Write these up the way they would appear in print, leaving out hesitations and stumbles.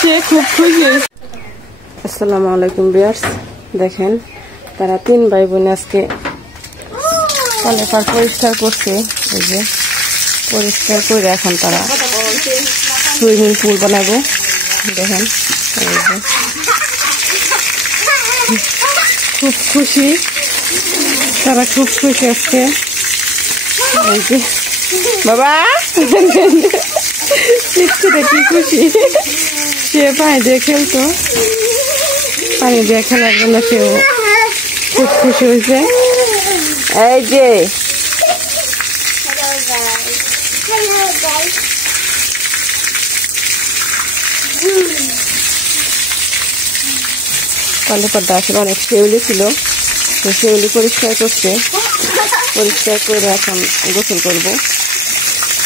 সে খুব খুশি। আসসালামু আলাইকুম ভিউয়ার্স, দেখেন তারা 3 ভাই বোন আজকে কলেপার পরিষ্কার করছে। এই যে পরিষ্কার করে এখন তারা সুইমিং পুল বানাবো। দেখেন খুব খুশি, তারা খুব খুশি আজকে। এই যে বাবা শিখতে কি খুশি, সে পানি দিয়ে খেলতো, পানি দিয়ে খেলার জন্য সেও খুব খুশি হয়েছে। এই যে কলেপারটা আসলে অনেক শেউলি ছিল, তো শেউলি পরিষ্কার করছে। পরিষ্কার করে এখন গোসল করবো,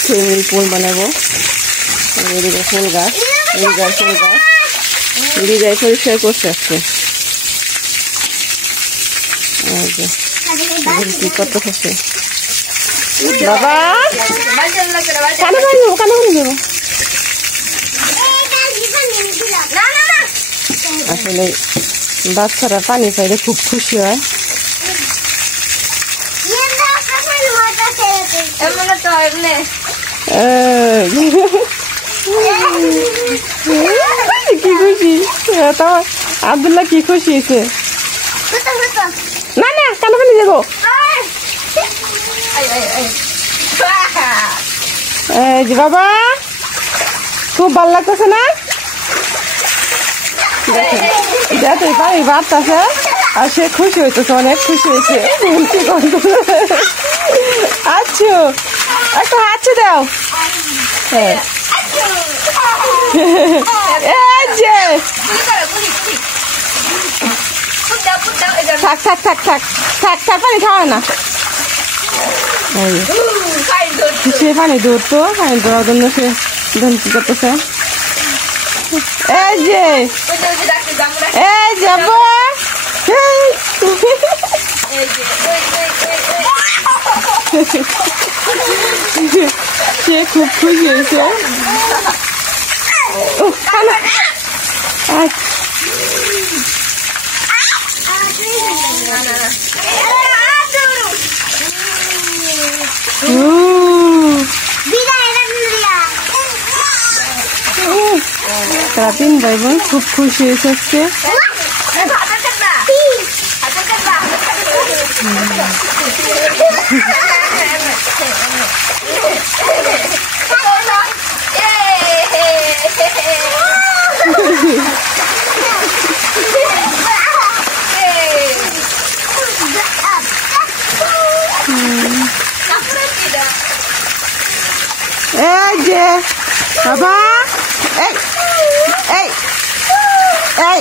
সুইমিং পুল বানাবো। এদিকে ফুল গাছ, ফুল গাছ দিদাই পরিষ্কার করছে আজকে। কি করতে হচ্ছে বাবা, কানে যাবো, কানে যাবো। আসলে বাচ্চারা পানি পাইলে খুব খুশি হয়। কি খুশি আব্দুল্লাহ, কি খুশি হয়েছে। না না কানে পানি যাবো। এই যে বাবা, খুব ভালো লাগতেছে না? দেখো পানি বাড়তেছে আর সে খুশি হইতেছে, অনেক খুশি হয়েছে। আচ্ছা একটা হাত দাও। হ্যাঁ থাক থাক থাক থাক থাক থাক, পানি খাওয়া না। সে পানি ধরতো, পানি ধরার জন্য সে ধনকি করতেছে। এই যে এই যাব, সে খুব খুশি হয়েছে। তারা 3 ভাই বোন খুব খুশি হয়েছে আজকে। এই যে বাবা, এই এই এই